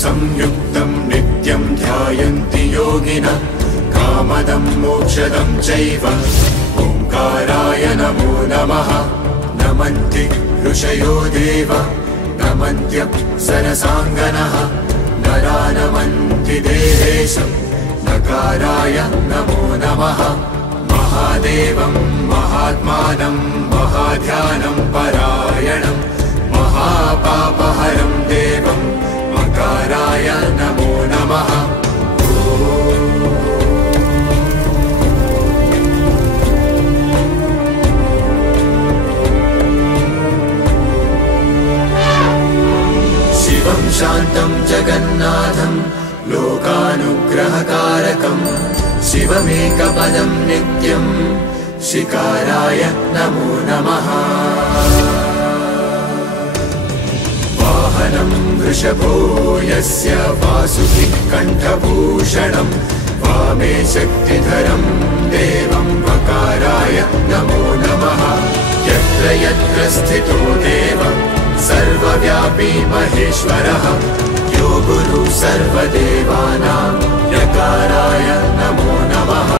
संयुक्तं नित्यं ध्यायन्ति योगिनः कामदं मोक्षदं चैव ओंकाराय नमो नमः। नमन्ति ऋषयो देव नमन्त्यप्सरसाङ्गनः नरा नमन्ति देवेशं नकाराय नमो नमः। महादेवं महात्मानं महाध्यानं परायणं महापापहरं देवं मकाराय नमो नमः। शिवं शान्तं जगन्नाथं लोकानुग्रहकारकं शिवमेकपदं नित्यं शिकाराय नमो नमः। वाहनं वृषभो यस्य वासुकिः कण्ठभूषणं वामे शक्तिधरं देवं वकाराय नमो नमः। यत्र यत्र स्थितो देवः सर्वव्यापी महेश्वरः यो गुरु सर्वदेवानां यकाराय नमो नमः।